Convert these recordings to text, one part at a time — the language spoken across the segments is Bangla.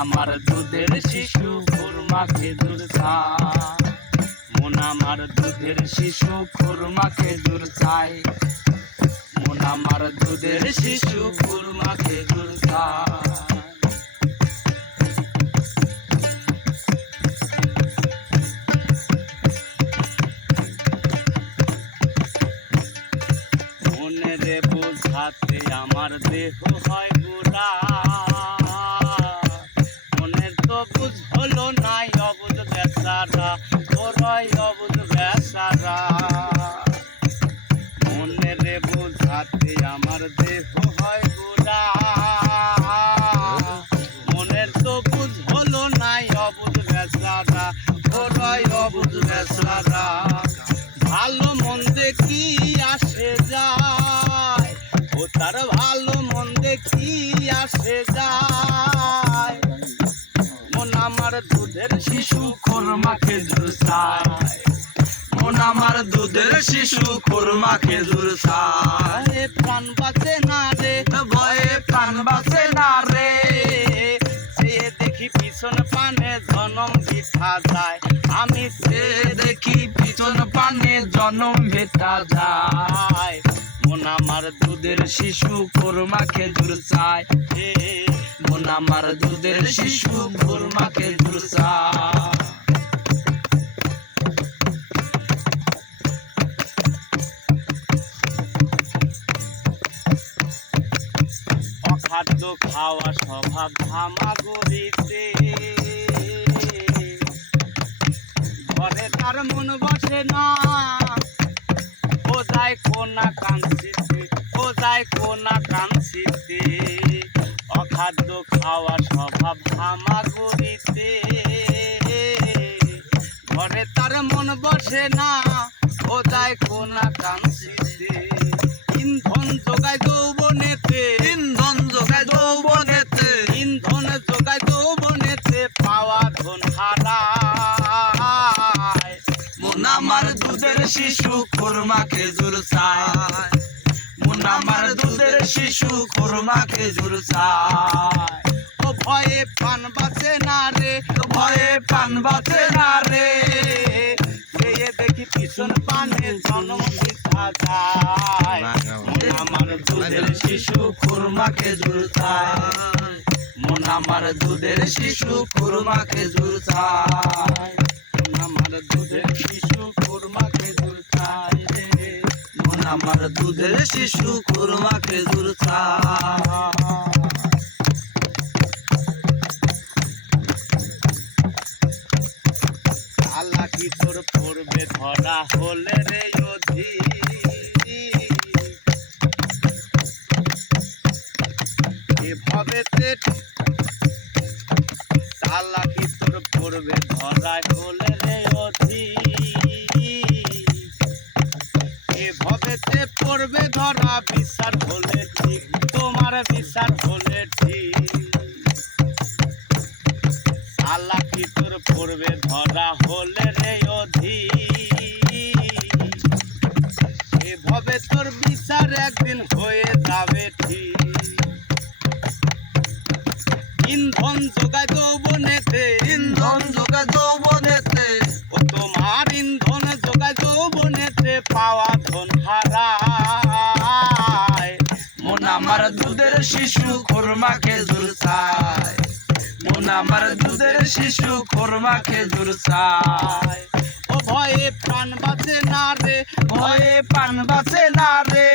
আমার দুধের শিশু খুরমা খেজুর চায়, মন আমার দুধের শিশু খুরমা খেজুর চায়, মন আমার দুধের শিশু খুরমা খেজুর চায়। মনেরে বোঝাতে আমার দেহ হয় গোড়া, মনের তো বুঝ হলো নাই অবুঝ বেচারা, ওরাই অবুঝ বেচারা। মনেরে বোঝাতে আমার দেহ হয় গোড়া, মনের তো বুঝ হলো নাই অবুঝ বেচারা, ওরাই অবুঝ বেচারা। ভালো মন্দে কি আসে যায়, ও তার ভালো মন্দে কি আসে যায়, মন আমার দুধের শিশু খুরমা খেজুর চায়, মন আমার দুধের শিশু খুরমা খেজুর চায়। প্রাণ বাঁচে না রে, ভয়ে প্রাণ বাঁচে না রে, সে দেখি পিছন পানে জনম বৃথা যায়, আমি সে দেখি পিছন পানে জনম বৃথা যায়। মন আমার দুধের শিশু খুরমা খেজুর চায়, মন আমার দুধের শিশু খুরমা খেজুর চায়। অখাদ্য খাওয়া স্বভাব হামাগুড়িতে, ঘরে তার মন বসে না, ও যায় কোনা কাঞ্চিতে, ও যায় কোনা কাঞ্চিতে। অখাদ্য খাওয়া স্বভাব হামাগুড়িতে, ঘরে তার মন বসে না, ও যায় কোনা কাঞ্চিতে। ইন্ধন যোগায় যৌবনেতে, ইন্ধন যোগায় যৌবনেতে, ইন্ধন যোগায় যৌবনেতে, পাওয়া ধন হারায়। মন আমার দুধের শিশু খুরমা খেজুর চায়, মন আমার দুধের শিশু খুরমা খেজুর চায়। ও ভয়ে প্রাণ বাঁচে না রে, ভয়ে প্রাণ বাঁচে না রে, সে দেখি পিছন পানে জনম বৃথা যায়। মন আমার দুধের শিশু খুরমা খেজুর চায়, মন আমার দুধের শিশু খুরমা খেজুর চায়, মন আমার দুধের শিশু খুরমা খেজুর চায় রে, মন আমার দুধের শিশু খুরমা খেজুর চায়। চালাকি তোর পড়বে ধরা হলে রে অধি, এভাবে চালাকি তোর পড়বে ধরা হলে রে অধি, এভাবে পড়বে ধরা, বিচার হলে ঠিক, তোমার বিচার হলে ঠিক। চালাকি তোর পড়বে ধরা হলে রে অধি, এভাবে তোর বিচার একদিন হয়ে যাবে ঠিক। ইন্ধন যোগায় যৌবনেতে, ইন্ধন যোগায় যৌবনেতে, ও তোমার ইন্ধন যোগায় যৌবনেতে, পাওয়া ধন হারায়। মন আমার দুধের শিশু খুরমা খেজুর চায়, মন আমার দুধের শিশু খুরমা খেজুর চায়। ও ভয়ে প্রাণ বাঁচে না রে, ভয়ে প্রাণ বাঁচে না রে,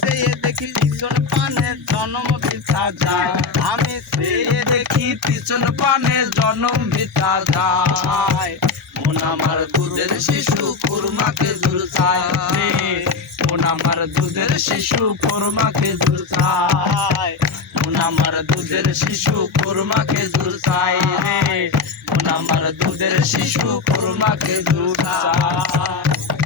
সে দেখি পিছন পানে জনম বৃথা যায়, আমি সে দেখি পিছন পানে জনম বৃথা যায়। মন আমার দুধের শিশু খুরমা খেজুর চায় রে, মন আমার দুধের শিশু খুরমা খেজুর চায়, মন আমার দুধের শিশু খুরমা খেজুর চায় রে, মন আমার দুধের শিশু খুরমা খেজুর চায়।